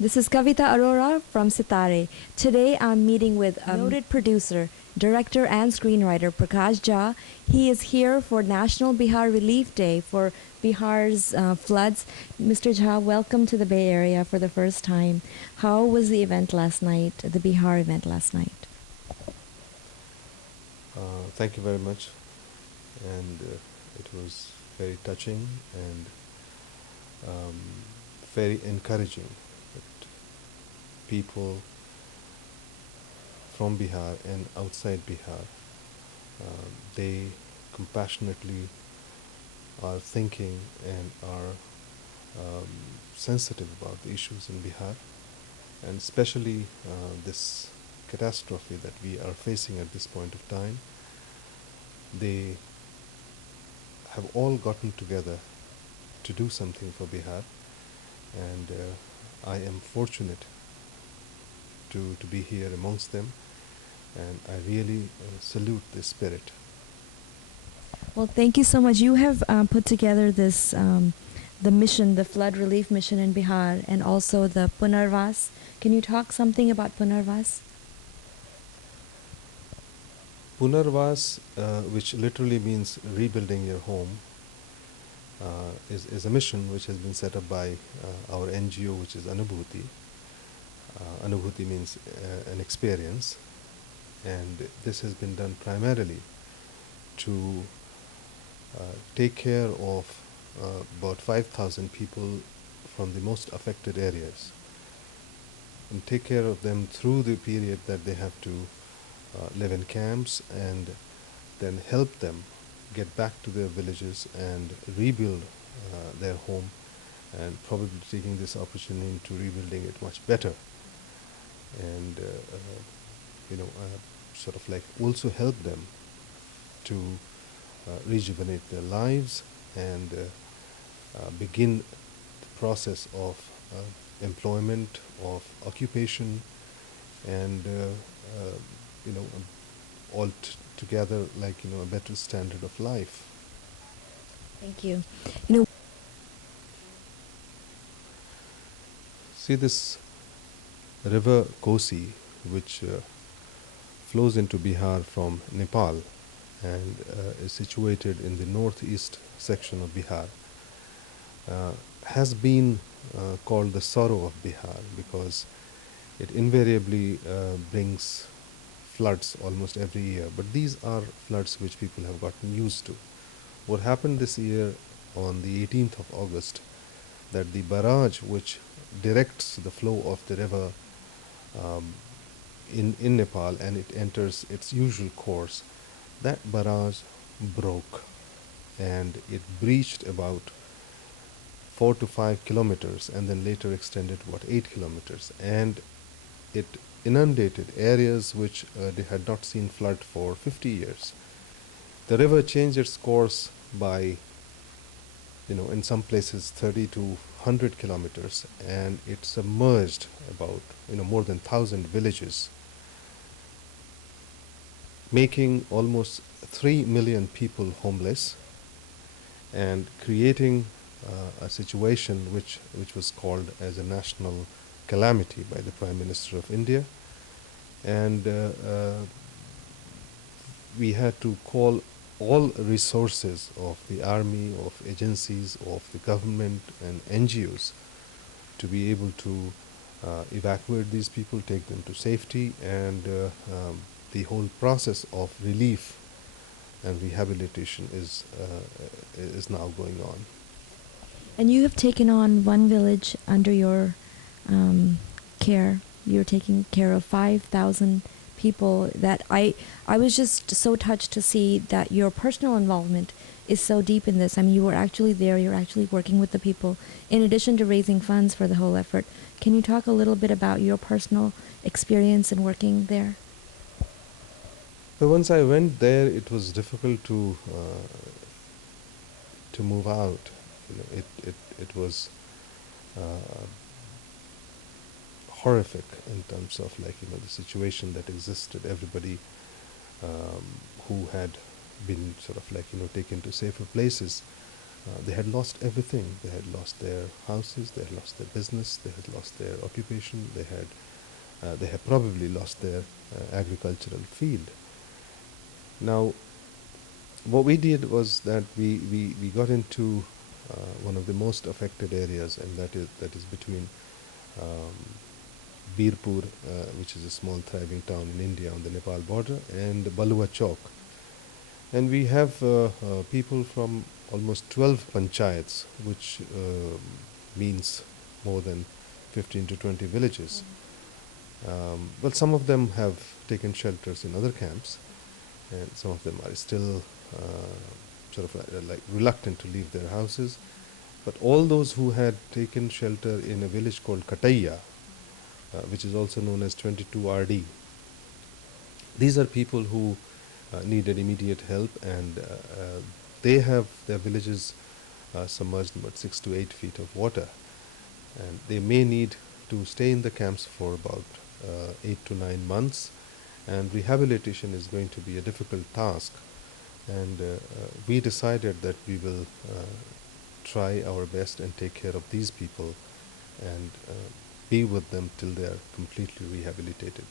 This is Kavita Arora from SITAARRE. Today I'm meeting with a noted producer, director and screenwriter Prakash Jha. He is here for National Bihar Relief Day for Bihar's floods. Mr. Jha, welcome to the Bay Area for the first time. How was the event last night, the Bihar event last night? Thank you very much, and it was very touching and very encouraging that people from Bihar and outside Bihar, they compassionately are thinking and are sensitive about the issues in Bihar, and especially this catastrophe that we are facing at this point of time. They have all gotten together to do something for Bihar, and I am fortunate to be here amongst them, and I really salute this spirit. Well, thank you so much. You have put together this, the mission, the flood relief mission in Bihar, and also the Punarvas. Can you talk something about Punarvas? Punarvas, which literally means rebuilding your home, is a mission which has been set up by our NGO, which is Anubhuti. Anubhuti means an experience, and this has been done primarily to take care of about 5,000 people from the most affected areas and take care of them through the period that they have to live in camps, and then help them get back to their villages and rebuild their home, and probably taking this opportunity to rebuilding it much better, and sort of like also help them to rejuvenate their lives and begin the process of employment, of occupation, and all together, like a better standard of life. Thank you. See this river Kosi, which flows into Bihar from Nepal and is situated in the northeast section of Bihar, has been called the sorrow of Bihar because it invariably brings floods almost every year. But these are floods which people have gotten used to. What happened this year on the 18th of August, that the barrage which directs the flow of the river in Nepal, and it enters its usual course, that barrage broke and it breached about 4 to 5 kilometers and then later extended to about 8 kilometers, and it inundated areas which they had not seen flood for 50 years. The river changed its course by in some places 30 to 100 kilometers, and it submerged about more than 1,000 villages, making almost 3 million people homeless and creating a situation which was called as a national calamity by the Prime Minister of India. And we had to call all resources of the army, of agencies, of the government and NGOs to be able to evacuate these people, take them to safety, and the whole process of relief and rehabilitation is now going on. And you have taken on one village under your care. You're taking care of 5,000 people. That I was just so touched to see that your personal involvement is so deep in this. I mean, you were actually there. You're actually working with the people, in addition to raising funds for the whole effort. Can you talk a little bit about your personal experience in working there? But once I went there, it was difficult to move out. It was horrific in terms of the situation that existed. Everybody who had been sort of taken to safer places They had lost everything. They had lost their houses, they had lost their business, they had lost their occupation, they had probably lost their agricultural field. Now, what we did was that we got into one of the most affected areas, and that is between um, Birpur, which is a small thriving town in India on the Nepal border, and Balua Chowk. And we have people from almost 12 panchayats, which means more than 15 to 20 villages. Well, some of them have taken shelters in other camps, and some of them are still sort of like reluctant to leave their houses. But all those who had taken shelter in a village called Kataiya, which is also known as 22 RD, these are people who needed immediate help, and they have their villages submerged in about 6 to 8 feet of water, and they may need to stay in the camps for about 8 to 9 months, and rehabilitation is going to be a difficult task. And we decided that we will try our best and take care of these people and be with them till they are completely rehabilitated.